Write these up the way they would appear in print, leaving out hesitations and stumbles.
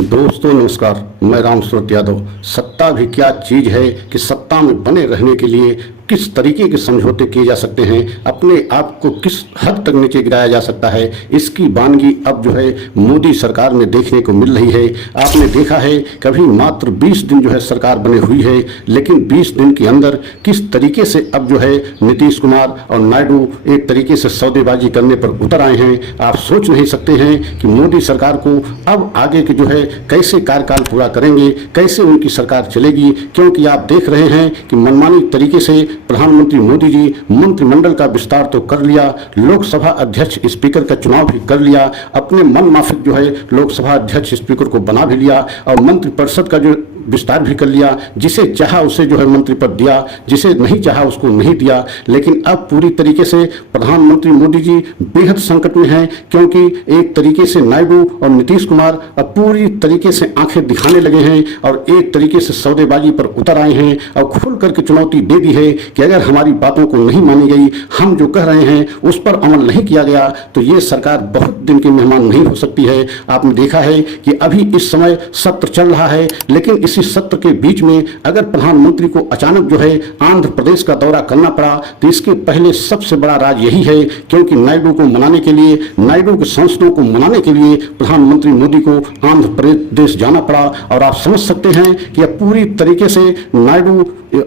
दोस्तों नमस्कार, मैं राम सूरत यादव। सत्ता भी क्या चीज है कि सत्ता में बने रहने के लिए किस तरीके के समझौते किए जा सकते हैं, अपने आप को किस हद तक नीचे गिराया जा सकता है, इसकी वानगी अब जो है मोदी सरकार में देखने को मिल रही है। आपने देखा है कभी मात्र 20 दिन जो है सरकार बने हुई है, लेकिन 20 दिन के अंदर किस तरीके से अब जो है नीतीश कुमार और नायडू एक तरीके से सौदेबाजी करने पर उतर आए हैं। आप सोच नहीं सकते हैं कि मोदी सरकार को अब आगे के जो है कैसे कार्यकाल पूरा करेंगे, कैसे उनकी सरकार चलेगी, क्योंकि आप देख रहे हैं कि मनमानी तरीके से प्रधानमंत्री मोदी जी मंत्रिमंडल का विस्तार तो कर लिया, लोकसभा अध्यक्ष स्पीकर का चुनाव भी कर लिया, अपने मन माफिक जो है लोकसभा अध्यक्ष स्पीकर को बना भी लिया और मंत्रिपरिषद का जो विस्तार भी कर लिया। जिसे चाहा उसे जो है मंत्री पद दिया, जिसे नहीं चाहा उसको नहीं दिया। लेकिन अब पूरी तरीके से प्रधानमंत्री मोदी जी बेहद संकट में हैं, क्योंकि एक तरीके से नायडू और नीतीश कुमार अब पूरी तरीके से आंखें दिखाने लगे हैं और एक तरीके से सौदेबाजी पर उतर आए हैं और खुल करके चुनौती दे दी है कि अगर हमारी बातों को नहीं मानी गई, हम जो कह रहे हैं उस पर अमल नहीं किया गया, तो ये सरकार बहुत दिन की मेहमान नहीं हो सकती है। आपने देखा है कि अभी इस समय सत्र चल रहा है, लेकिन इसी सत्र के बीच में अगर प्रधानमंत्री को अचानक जो है आंध्र प्रदेश का दौरा करना पड़ा, तो इसके पहले सबसे बड़ा राज यही है, क्योंकि नायडू को मनाने के लिए, नायडू के सांसदों को मनाने के लिए प्रधानमंत्री मोदी को आंध्र प्रदेश जाना पड़ा। और आप समझ सकते हैं कि अब पूरी तरीके से नायडू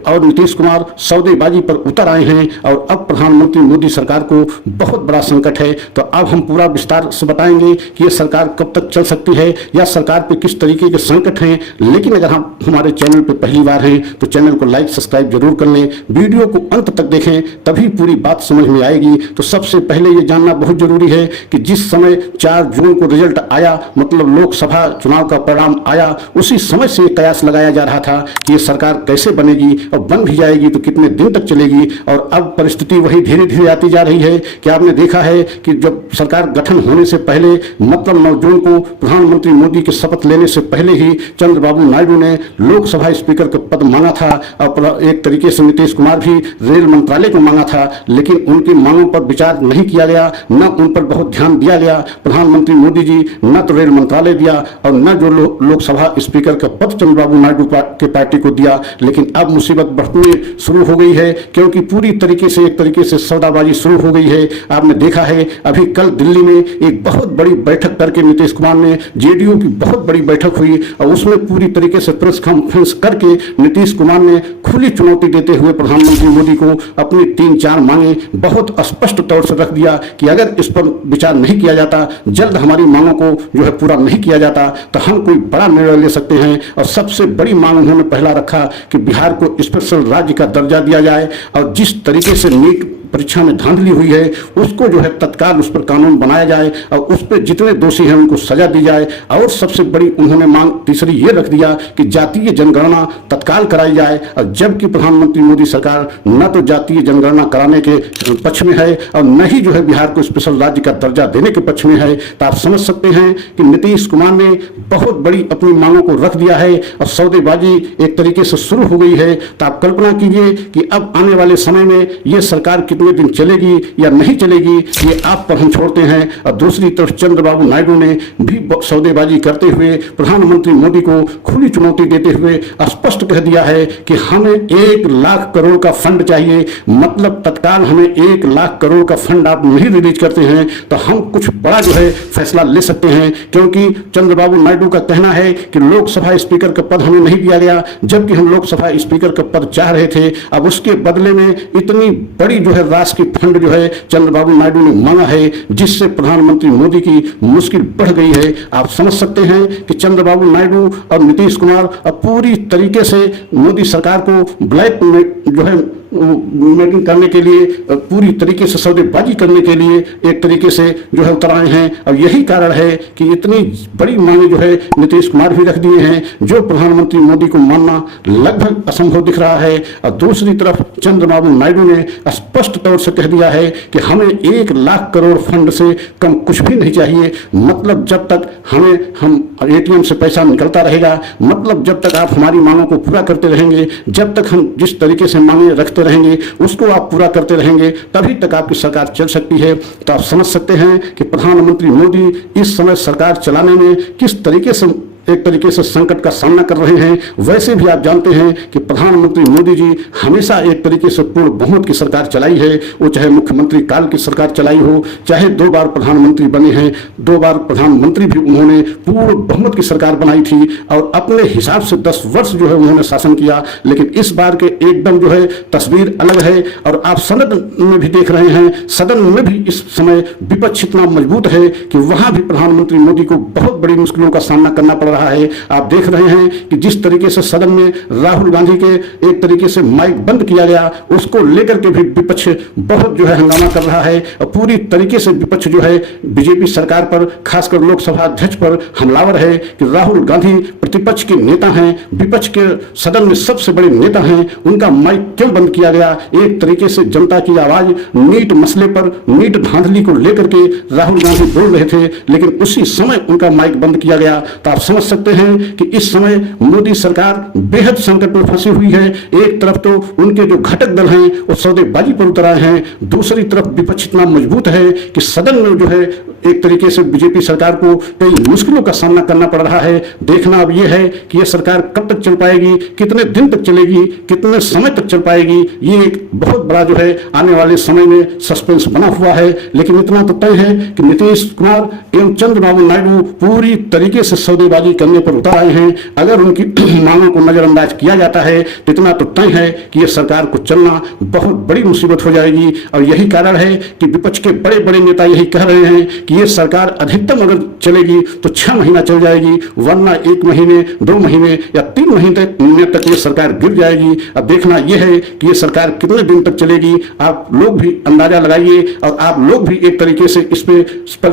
और नीतीश कुमार सौदेबाजी पर उतर आए हैं और अब प्रधानमंत्री मोदी सरकार को बहुत बड़ा संकट है। तो अब हम पूरा विस्तार से बताएंगे कि ये सरकार कब तक चल सकती है या सरकार पे किस तरीके के संकट हैं। लेकिन अगर हम हमारे चैनल पे पहली बार हैं तो चैनल को लाइक सब्सक्राइब जरूर कर लें, वीडियो को अंत तक देखें, तभी पूरी बात समझ में आएगी। तो सबसे पहले ये जानना बहुत जरूरी है कि जिस समय 4 जून को रिजल्ट आया, मतलब लोकसभा चुनाव का परिणाम आया, उसी समय से कयास लगाया जा रहा था कि ये सरकार कैसे बनेगी और बन भी जाएगी तो कितने दिन तक चलेगी। और अब परिस्थिति वही धीरे धीरे आती जा रही है कि आपने देखा है कि जब सरकार गठन होने से पहले, मतलब 9 जून को प्रधानमंत्री मोदी के शपथ लेने से पहले ही चंद्रबाबू नायडू ने लोकसभा स्पीकर का पद मांगा था और एक तरीके से नीतीश कुमार भी रेल मंत्रालय को मांगा था, लेकिन उनकी मांगों पर विचार नहीं किया गया, न उन पर बहुत ध्यान दिया गया। प्रधानमंत्री मोदी जी न तो रेल मंत्रालय दिया और न जो लोकसभा स्पीकर का पद चंद्रबाबू नायडू के पार्टी को दिया। लेकिन अब मुसीबत बढ़नी शुरू हो गई है, क्योंकि पूरी तरीके से एक तरीके से सौदाबाजी शुरू हो गई है। आपने देखा है अभी कल दिल्ली में एक बहुत बड़ी बैठक करके नीतीश कुमार ने, जेडीयू की बहुत बड़ी बैठक हुई और उसमें पूरी तरीके से प्रेस कॉन्फ्रेंस करके नीतीश कुमार ने खुली चुनौती देते हुए प्रधानमंत्री मोदी को अपनी 3-4 मांगे बहुत स्पष्ट तौर से रख दिया कि अगर इस पर विचार नहीं किया जाता, जल्द हमारी मांगों को जो है पूरा नहीं किया जाता, तो हम कोई बड़ा निर्णय ले सकते हैं। और सबसे बड़ी मांग उन्होंने पहला रखा कि बिहार को स्पेशल राज्य का दर्जा दिया जाए और जिस तरीके से नीट परीक्षा में धांधली हुई है उसको जो है तत्काल उस पर कानून बनाया जाए और उस पर जितने दोषी हैं उनको सजा दी जाए। और सबसे बड़ी उन्होंने मांग तीसरी ये रख दिया कि जातीय जनगणना तत्काल कराई जाए। और जबकि प्रधानमंत्री मोदी सरकार न तो जातीय जनगणना कराने के पक्ष में है और न ही जो है बिहार को स्पेशल राज्य का दर्जा देने के पक्ष में है, तो आप समझ सकते हैं कि नीतीश कुमार ने बहुत बड़ी अपनी मांगों को रख दिया है और सौदेबाजी एक तरीके से शुरू हो गई है। तो आप कल्पना कीजिए कि अब आने वाले समय में ये सरकार कितने दिन चलेगी या नहीं चलेगी, ये आप पर हम छोड़ते हैं। और दूसरी तरफ चंद्रबाबू नायडू ने भी सौदेबाजी करते हुए प्रधानमंत्री मोदी को खुली चुनौती देते हुए स्पष्ट कह दिया है कि हमें 1 लाख करोड़ का फंड चाहिए, मतलब तत्काल हमें 1 लाख करोड़ का फंड आप नहीं रिलीज करते हैं तो हम कुछ बड़ा जो है फैसला ले सकते हैं। क्योंकि चंद्रबाबू नायडू का कहना है कि लोकसभा स्पीकर का पद हमें नहीं दिया गया, जबकि हम लोकसभा स्पीकर का पद चाह रहे थे। अब उसके बदले में इतनी बड़ी जो है राशि की फंड जो है चंद्रबाबू नायडू ने मांगा है, जिससे प्रधानमंत्री मोदी की मुश्किल बढ़ गई है। आप समझ सकते हैं कि चंद्रबाबू नायडू और नीतीश कुमार अब पूरी तरीके से मोदी सरकार को ब्लैक में जो है मीटिंग करने के लिए, पूरी तरीके से सौदेबाजी करने के लिए एक तरीके से जो है उतर आए हैं। और यही कारण है कि इतनी बड़ी मांगे जो है नीतीश कुमार भी रख दिए हैं, जो प्रधानमंत्री मोदी को मानना लगभग असंभव दिख रहा है। और दूसरी तरफ चंद्रबाबू नायडू ने स्पष्ट तौर से कह दिया है कि हमें 1 लाख करोड़ फंड से कम कुछ भी नहीं चाहिए। मतलब जब तक हम एटीएम से पैसा निकलता रहेगा, मतलब जब तक आप हमारी मांगों को पूरा करते रहेंगे, जब तक हम जिस तरीके से मांगे रखते रहेंगे उसको आप पूरा करते रहेंगे, तभी तक आपकी सरकार चल सकती है। तो आप समझ सकते हैं कि प्रधानमंत्री मोदी इस समय सरकार चलाने में किस तरीके से एक तरीके से संकट का सामना कर रहे हैं, वैसे भी आप जानते हैं कि प्रधानमंत्री मोदी जी हमेशा एक तरीके से पूर्ण बहुमत की सरकार चलाई है। वो चाहे मुख्यमंत्री काल की सरकार चलाई हो, चाहे 2 बार प्रधानमंत्री बने हैं, 2 बार प्रधानमंत्री भी उन्होंने पूर्ण बहुमत की सरकार बनाई थी और अपने हिसाब से 10 वर्ष जो है उन्होंने शासन किया। लेकिन इस बार के एकदम जो है तस्वीर अलग है और आप सदन में भी देख रहे हैं, सदन में भी इस समय विपक्ष इतना मजबूत है कि वहां भी प्रधानमंत्री मोदी को बहुत बड़ी मुश्किलों का सामना करना पड़ रहा है। आप देख रहे हैं कि जिस तरीके से सदन में राहुल गांधी के एक तरीके से माइक बंद किया गया, उसको लेकर के भी विपक्ष बहुत जो है हंगामा कर रहा है और पूरी तरीके से विपक्ष जो है बीजेपी सरकार पर, खासकर लोकसभा अध्यक्ष पर हमलावर है कि राहुल गांधी प्रतिपक्ष के नेता हैं, विपक्ष के सदन में सबसे बड़े नेता हैं, उनका माइक क्यों बंद किया गया। एक तरीके से जनता की आवाज नीट मसले पर, नीट धांधली को लेकर के राहुल गांधी बोल रहे थे, लेकिन उसी समय उनका माइक बंद किया गया। तो आप समझ सकते हैं कि इस समय मोदी सरकार बेहद संकट में फंसी हुई है। एक तरफ तो उनके जो घटक दल हैं वो सौदेबाजी पर उतर आए हैं, दूसरी तरफ विपक्ष इतना मजबूत है कि सदन में जो है एक तरीके से बीजेपी सरकार को कई मुश्किलों का सामना करना पड़ रहा है। देखना अब यह है कि यह सरकार कब तक चल पाएगी, कितने दिन तक चलेगी, कितने समय तक चल पाएगी, ये एक बहुत बड़ा जो है आने वाले समय में सस्पेंस बना हुआ है। लेकिन इतना तो तय है कि नीतीश कुमार एवं चंद्रबाबू नायडू पूरी तरीके से सौदेबाजी करने पर उतर आए हैं। अगर उनकी मांगों को नजरअंदाज किया जाता है तो इतना तो तय है कि यह सरकार को चलना बहुत बड़ी मुसीबत हो जाएगी। और यही कारण है कि विपक्ष के बड़े बड़े नेता यही कह रहे हैं कि यह सरकार अधिकतम अगर चलेगी तो 6 महीना चल जाएगी, वरना 1 महीने, 2 महीने या 3 महीने तक ये सरकार गिर जाएगी। अब देखना यह है कि ये सरकार कितने दिन तक चलेगी। आप लोग भी अंदाजा लगाइए और आप लोग भी एक तरीके से इस पर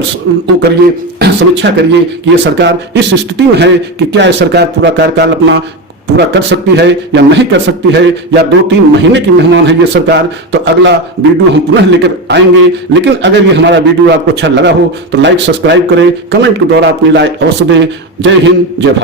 वो करिए, समीक्षा करिए कि ये सरकार इस स्थिति में है कि क्या ये सरकार पूरा कार्यकाल अपना पूरा कर सकती है या नहीं कर सकती है, या 2-3 महीने की मेहमान है ये सरकार। तो अगला वीडियो हम पुनः लेकर आएंगे। लेकिन अगर ये हमारा वीडियो आपको अच्छा लगा हो तो लाइक, सब्सक्राइब करें, कमेंट के द्वारा अपनी राय अवश्य दें। जय हिंद, जय भारत।